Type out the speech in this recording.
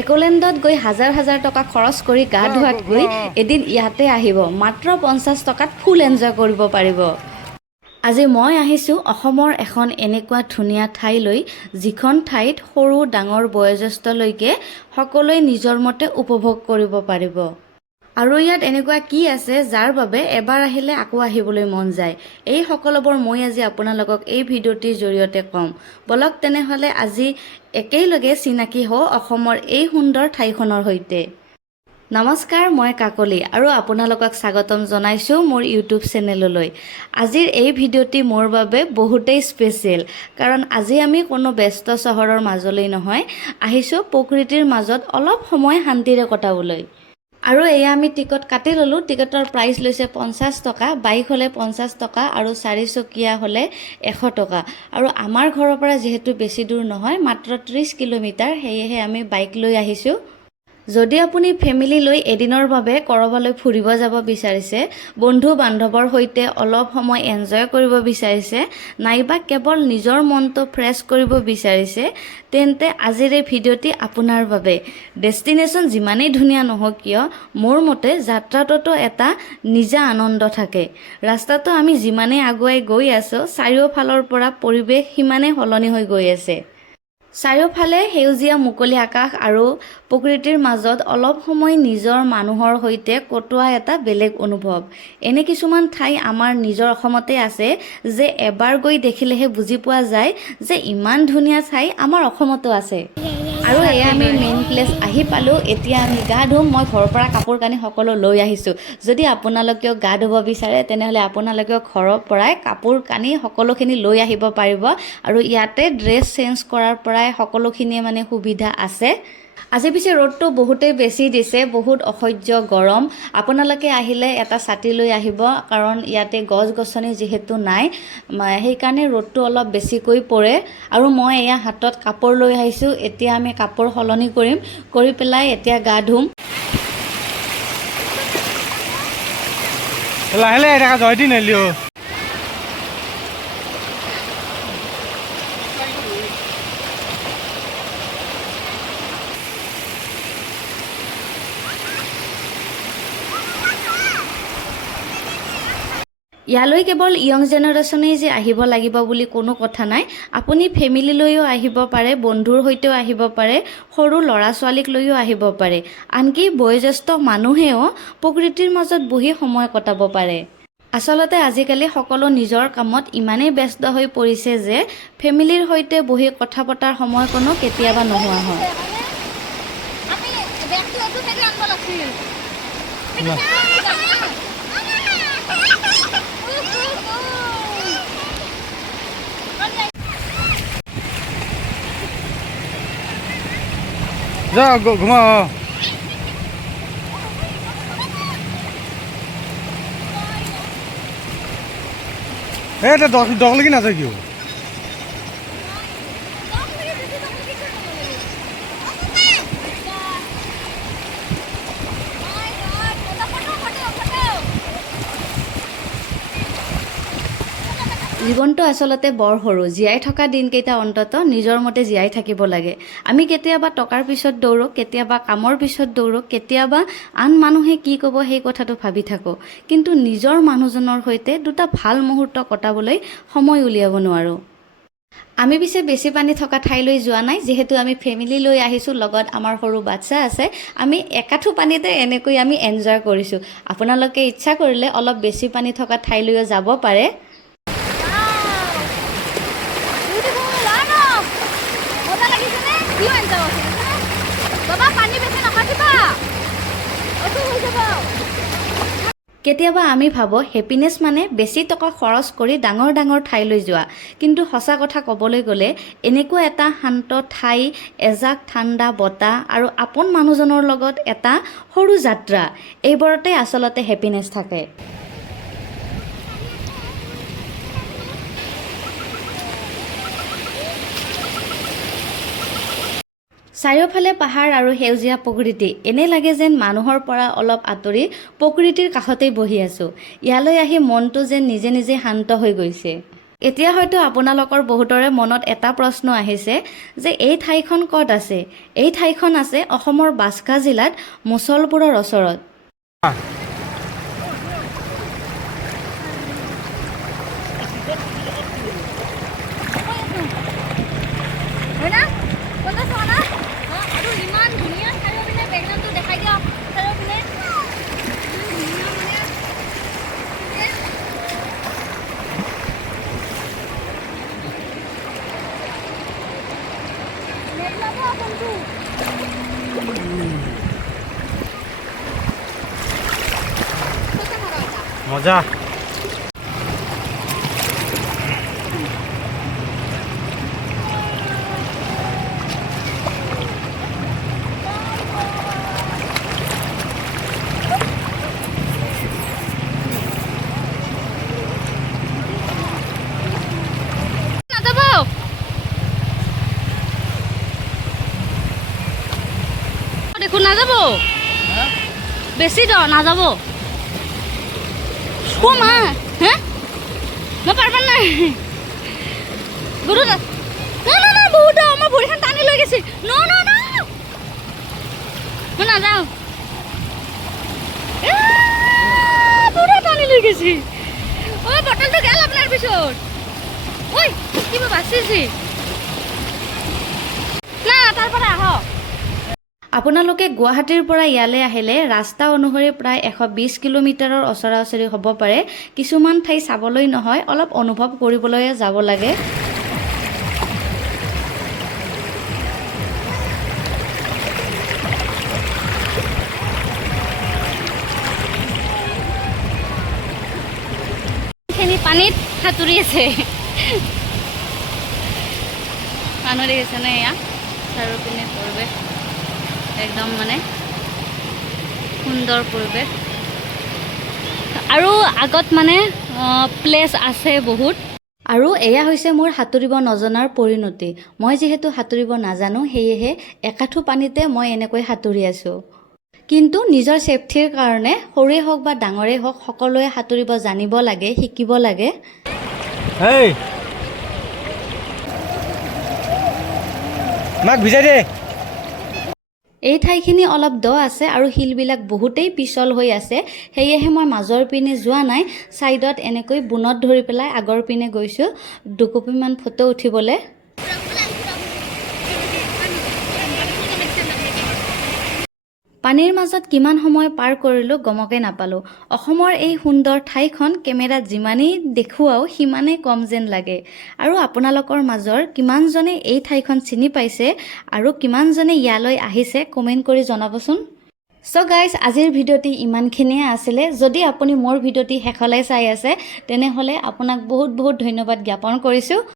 একলেণ্ডত গৈ হাজাৰ হাজাৰ টকা খৰচ কৰি গা ধোৱাতকৈ এদিন ইয়াতে আহিব, মাত্ৰ 50 টকাত ফুল এনজয় কৰিব পাৰিব। আজি মই আহিছোঁ অসমৰ এখন এনেকুৱা ধুনীয়া ঠাইলৈ, যিখন ঠাইত সৰু ডাঙৰ বয়োজ্যেষ্ঠলৈকে সকলোৱে নিজৰ মতে উপভোগ কৰিব পাৰিব। আৰু ইয়াত এনেকুৱা কি আছে যাৰ বাবে এবাৰ আহিলে আকৌ আহিবলৈ মন যায়, এই সকলোবোৰ মই আজি আপোনালোকক এই ভিডিঅ'টিৰ জৰিয়তে ক'ম। বলক তেনেহ'লে আজি একেলগে চিনাকি হওঁ অসমৰ এই সুন্দৰ ঠাইখনৰ সৈতে। নমস্কাৰ, মই কাকলি আৰু আপোনালোকক স্বাগতম জনাইছোঁ মোৰ ইউটিউব চেনেললৈ। আজিৰ এই ভিডিঅ'টি মোৰ বাবে বহুতেই স্পেচিয়েল, কাৰণ আজি আমি কোনো ব্যস্ত চহৰৰ মাজলৈ নহয়, আহিছোঁ প্ৰকৃতিৰ মাজত অলপ সময় শান্তিৰে কটাবলৈ। আৰু এয়া আমি টিকট কাটি ল'লোঁ। টিকটৰ প্ৰাইচ লৈছে 50 টকা, বাইক হ'লে 50 টকা আৰু 4 চকীয়া হ'লে 100 টকা। আৰু আমাৰ ঘৰৰ পৰা যিহেতু বেছি দূৰ নহয়, মাত্ৰ 30 কিলোমিটাৰ, সেয়েহে আমি বাইক লৈ আহিছোঁ। যদি আপুনি ফেমিলি লৈ এদিনৰ বাবে ক'ৰবালৈ ফুৰিব যাব বিচাৰিছে, বন্ধু বান্ধৱৰ সৈতে অলপ সময় এনজয় কৰিব বিচাৰিছে, নাইবা কেৱল নিজৰ মনটো ফ্ৰেছ কৰিব বিচাৰিছে, তেন্তে আজিৰ এই ভিডিঅ'টি আপোনাৰ বাবে। ডেষ্টিনেশ্যন যিমানেই ধুনীয়া নহওক কিয়, মোৰ মতে যাত্ৰাটোতো এটা নিজা আনন্দ থাকে। ৰাস্তাটো আমি যিমানেই আগুৱাই গৈ আছোঁ, চাৰিওফালৰ পৰা পৰিৱেশ সিমানেই সলনি হৈ গৈ আছে। চাৰিওফালে সেউজীয়া মুকলি আকাশ আৰু প্ৰকৃতিৰ মাজত অলপ সময় নিজৰ মানুহৰ সৈতে কটোৱা এটা বেলেগ অনুভৱ। এনে কিছুমান ঠাই আমাৰ নিজৰ অসমতে আছে যে এবাৰ গৈ দেখিলেহে বুজি পোৱা যায় যে ইমান ধুনীয়া ঠাই আমাৰ অসমতো আছে। আৰু এয়া আমি মেইন প্লেচ আহি পালোঁ। এতিয়া আমি গা ধুম। মই ঘৰৰ পৰা কাপোৰ কানি সকলো লৈ আহিছোঁ। যদি আপোনালোকেও গা ধুব বিচাৰে, তেনেহ'লে আপোনালোকেও ঘৰৰ পৰাই কাপোৰ কানি সকলোখিনি লৈ আহিব পাৰিব। আৰু ইয়াতে ড্ৰেছ চেঞ্জ কৰাৰ পৰাই সকলোখিনিয়ে মানে সুবিধা আছে। আজি পিছে ৰ'দটো বহুতেই বেছি দিছে, বহুত অসহ্য গৰম। আপোনালোকে আহিলে এটা ছাতি লৈ আহিব, কাৰণ ইয়াতে গছ গছনি যিহেতু নাই, সেইকাৰণে ৰ'দটো অলপ বেছিকৈ পৰে। আৰু মই এয়া হাতত কাপোৰ লৈ আহিছোঁ। এতিয়া আমি কাপোৰ সলনি কৰিম, কৰি পেলাই এতিয়া গা ধুম। লাহে লাহে দেখা জয় দিন এলিও ইয়ালৈ কেৱল য়ং জেনেৰেশ্যনেই যে আহিব লাগিব বুলি কোনো কথা নাই। আপুনি ফেমিলি লৈও আহিব পাৰে, বন্ধুৰ সৈতেও আহিব পাৰে, সৰু ল'ৰা ছোৱালীক লৈও আহিব পাৰে, আনকি বয়োজ্যেষ্ঠ মানুহেও প্ৰকৃতিৰ মাজত বহি সময় কটাব পাৰে। আচলতে আজিকালি সকলো নিজৰ কামত ইমানেই ব্যস্ত হৈ পৰিছে যে ফেমিলিৰ সৈতে বহি কথা পতাৰ সময় কোনো কেতিয়াবা নোহোৱা হয়। যা ঘুমা এটা দখলে কি না যায় কেউ জীৱনটো আচলতে বৰ সৰু। জীয়াই থকা দিনকেইটা অন্তত নিজৰ মতে জীয়াই থাকিব লাগে। আমি কেতিয়াবা টকাৰ পিছত দৌৰোঁ, কেতিয়াবা কামৰ পিছত দৌৰোঁ, কেতিয়াবা আন মানুহে কি ক'ব সেই কথাটো ভাবি থাকোঁ, কিন্তু নিজৰ মানুহজনৰ সৈতে দুটা ভাল মুহূৰ্ত কটাবলৈ সময় উলিয়াব নোৱাৰোঁ। আমি পিছে বেছি পানী থকা ঠাইলৈ যোৱা নাই, যিহেতু আমি ফেমিলি লৈ আহিছোঁ, লগত আমাৰ সৰু বাচ্ছা আছে। আমি একাঠু পানীতে এনেকৈ আমি এনজয় কৰিছোঁ। আপোনালোকে ইচ্ছা কৰিলে অলপ বেছি পানী থকা ঠাইলৈও যাব পাৰে। কেতিয়াবা আমি ভাবোঁ হেপিনেছ মানে বেছি টকা খৰচ কৰি ডাঙৰ ডাঙৰ ঠাইলৈ যোৱা, কিন্তু সঁচা কথা ক'বলৈ গ'লে এনেকুৱা এটা শান্ত ঠাই, এজাক ঠাণ্ডা বতাহ আৰু আপোন মানুহজনৰ লগত এটা সৰু যাত্ৰা, এইবোৰতে আচলতে হেপিনেছ থাকে। চাৰিওফালে পাহাৰ আৰু সেউজীয়া প্ৰকৃতি, এনে লাগে যেন মানুহৰ পৰা অলপ আঁতৰি প্ৰকৃতিৰ কাষতেই বহি আছোঁ। ইয়ালৈ আহি মনটো যেন নিজে নিজে শান্ত হৈ গৈছে। এতিয়া হয়তো আপোনালোকৰ বহুতৰে মনত এটা প্ৰশ্ন আহিছে যে এই ঠাইখন ক'ত আছে? এই ঠাইখন আছে অসমৰ বাক্সা জিলাত মুছলপুৰৰ ওচৰত। মজা। দেখুন না যাব বেশি দ না যাব ও মা হ্যাঁ না পারবেন না গুরু না না না বহুত আমার ভরিখান টানি লই গেছে না না না না যাও পুরো টানি লই গেছে ও বটল তো গেল আপনার পিছন ওই কি বাঁচিছি না তারপরে আহ আপোনালোকে গুৱাহাটীৰ পৰা ইয়ালৈ আহিলে ৰাস্তা অনুসৰি প্ৰায় 120 কিলোমিটাৰৰ ওচৰা ওচৰি হ'ব পাৰে। কিছুমান ঠাই চাবলৈ নহয় অলপ অনুভৱ কৰিবলৈ যাব লাগে। খিনি পানীত সাঁতুৰি আছে মানুহ দেখিছে নে এয়া চাৰিওপিনে পৰিৱেশ একদম মানে সুন্দৰ পৰিৱেশ আৰু আগত মানে প্লেচ আছে বহুত। আৰু এয়া হৈছে মোৰ সাঁতুৰিব নজনাৰ পৰিণতি। মই যিহেতু সাঁতুৰিব নাজানো সেয়েহে একাঠু পানীতে মই এনেকৈ সাঁতুৰি আছোঁ। কিন্তু নিজৰ ছেফটিৰ কাৰণে সৰুৱে হওক বা ডাঙৰেই হওক সকলোৱে সাঁতুৰিব জানিব লাগে, শিকিব লাগে। মাক ভিজাই দে। এই ঠাইখিনি অলপ দ আছে আৰু শিলবিলাক বহুতেই পিছল হৈ আছে, সেয়েহে মই মাজৰ পিনে যোৱা নাই। ছাইডত এনেকৈ বুনত ধৰি পেলাই আগৰ পিনে গৈছোঁ দুকপিমান ফটো উঠিবলৈ। পানীৰ মাজত কিমান সময় পাৰ কৰিলোঁ গমকে নাপালোঁ। অসমৰ এই সুন্দৰ ঠাইখন কেমেৰাত যিমানেই দেখুৱাও সিমানেই কম যেন লাগে। আৰু আপোনালোকৰ মাজৰ কিমানজনে এই ঠাইখন চিনি পাইছে আৰু কিমানজনে ইয়ালৈ আহিছে কমেণ্ট কৰি জনাবচোন। চ' গাইজ আজিৰ ভিডিঅ'টি ইমানখিনিয়ে আছিলে। যদি আপুনি মোৰ ভিডিঅ'টি শেষলৈ চাই আছে তেনেহ'লে আপোনাক বহুত বহুত ধন্যবাদ জ্ঞাপন কৰিছোঁ।